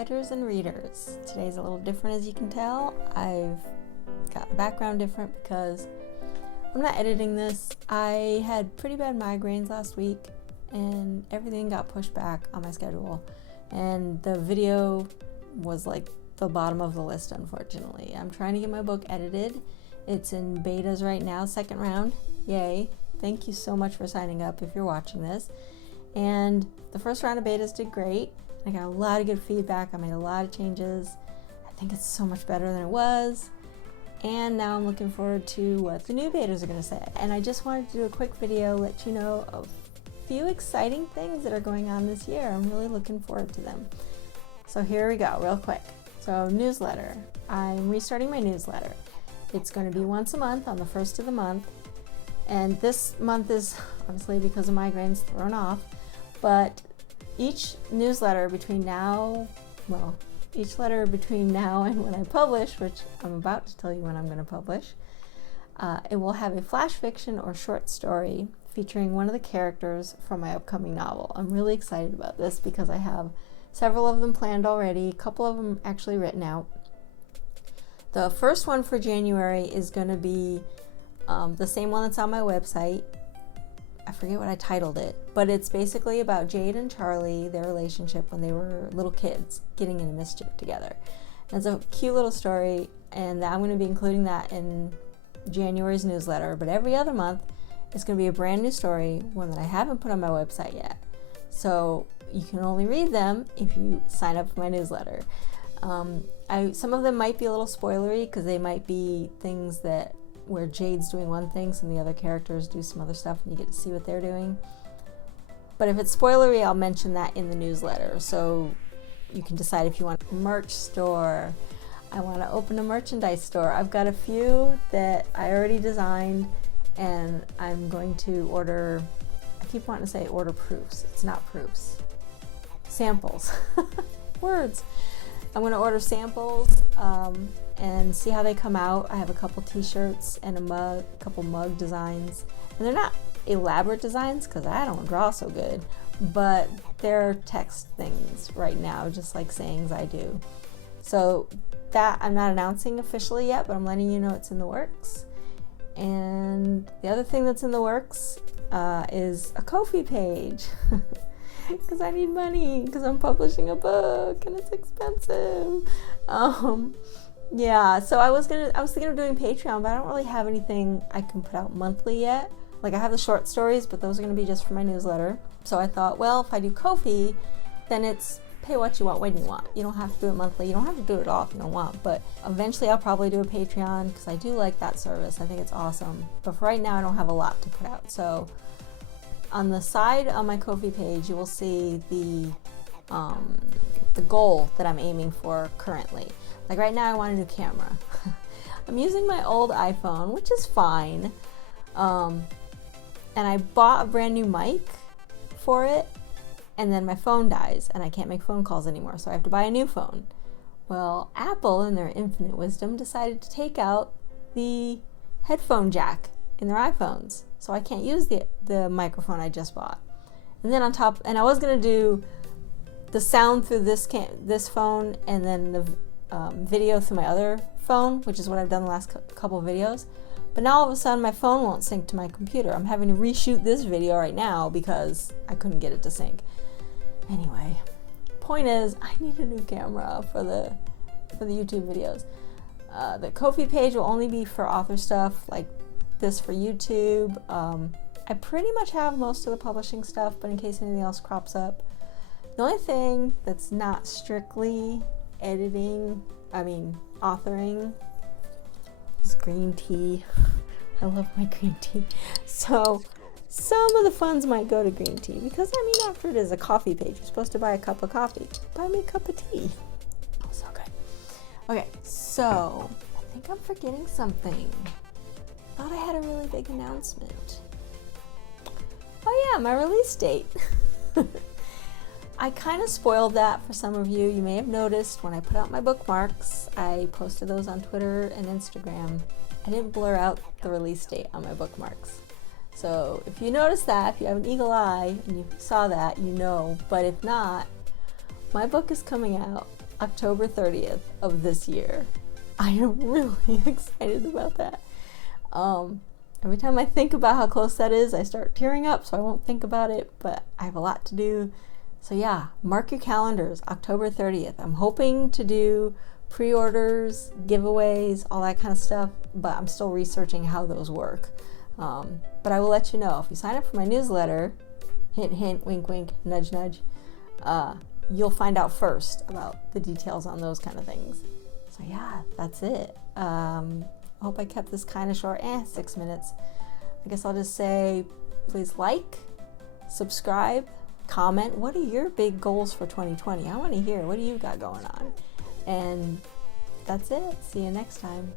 writers and readers. Today's a little different, as you can tell. I've got the background different because I'm not editing this. I had pretty bad migraines last week and everything got pushed back on my schedule, and the video was like the bottom of the list, unfortunately. I'm trying to get my book edited. It's in betas right now, second round. Yay. Thank you so much for signing up if you're watching this. And the first round of betas did great. I got a lot of good feedback. I made a lot of changes. I think it's so much better than it was. And now I'm looking forward to what the new betas are going to say. And I just wanted to do a quick video, let you know of a few exciting things that are going on this year. I'm really looking forward to them. So here we go, real quick. So newsletter. I'm restarting my newsletter. It's going to be once a month on the first of the month. And this month is obviously, because of migraines, thrown off. But each newsletter between now, each letter between now and when I publish, which I'm about to tell you when I'm going to publish, it will have a flash fiction or short story featuring one of the characters from my upcoming novel. I'm really excited about this because I have several of them planned already, a couple of them actually written out. The first one for January is going to be the same one that's on my website. I forget what I titled it, but it's basically about Jade and Charlie, their relationship when they were little kids, getting into mischief together. And it's a cute little story, and I'm going to be including that in January's newsletter, but every other month it's going to be a brand new story, one that I haven't put on my website yet. So you can only read them if you sign up for my newsletter. Some of them might be a little spoilery because they might be things that where Jade's doing one thing, some of the other characters do some other stuff, and you get to see what they're doing. But if it's spoilery, I'll mention that in the newsletter, so you can decide if you want a merch store. I want to open a merchandise store. I've got a few that I already designed, and I'm going to order, I keep wanting to say order proofs. It's not proofs. Samples. Words. I'm going to order samples and see how they come out. I have a couple t-shirts and a couple mug designs. And they're not elaborate designs because I don't draw so good, but they're text things right now, just like sayings I do. So that I'm not announcing officially yet, but I'm letting you know it's in the works. And the other thing that's in the works is a Ko-fi page. Because I need money, because I'm publishing a book and it's expensive. Yeah, so I was thinking of doing Patreon, but I don't really have anything I can put out monthly yet. Like, I have the short stories, but those are going to be just for my newsletter. So I thought, well, if I do Ko-fi, then it's pay what you want when you want. You don't have to do it monthly. You don't have to do it all if you don't want. But eventually I'll probably do a Patreon because I do like that service. I think it's awesome. But for right now, I don't have a lot to put out. So on the side on my Ko-fi page, you will see the goal that I'm aiming for currently. Like right now, I want a new camera. I'm using my old iPhone, which is fine. And I bought a brand new mic for it, and then my phone dies, and I can't make phone calls anymore, so I have to buy a new phone. Well, Apple, in their infinite wisdom, decided to take out the headphone jack in their iPhones, so I can't use the microphone I just bought. And then on top, and I was gonna do the sound through this phone, and then the video through my other phone, which is what I've done the last couple of videos. But now all of a sudden my phone won't sync to my computer. I'm having to reshoot this video right now because I couldn't get it to sync. Anyway, point is, I need a new camera for the YouTube videos. The Ko-fi page will only be for author stuff, like this for YouTube. I pretty much have most of the publishing stuff, but in case anything else crops up. The only thing that's not strictly authoring is green tea. I love my green tea. So some of the funds might go to green tea because, after it is a coffee page, you're supposed to buy a cup of coffee. Buy me a cup of tea. Oh, so good. Okay, so I think I'm forgetting something. Thought I had a really big announcement. Oh yeah, my release date. I kind of spoiled that for some of you. You may have noticed when I put out my bookmarks, I posted those on Twitter and Instagram. I didn't blur out the release date on my bookmarks. So if you noticed that, if you have an eagle eye and you saw that, you know. But if not, my book is coming out October 30th of this year. I am really excited about that. Every time I think about how close that is, I start tearing up, so I won't think about it, but I have a lot to do. So yeah, mark your calendars, October 30th. I'm hoping to do pre-orders, giveaways, all that kind of stuff, but I'm still researching how those work. But I will let you know. If you sign up for my newsletter, hint, hint, wink, wink, nudge, nudge, you'll find out first about the details on those kind of things. So yeah, that's it. I hope I kept this kind of short, 6 minutes. I guess I'll just say, please like, subscribe, comment. What are your big goals for 2020? I want to hear, what do you got going on? And that's it. See you next time.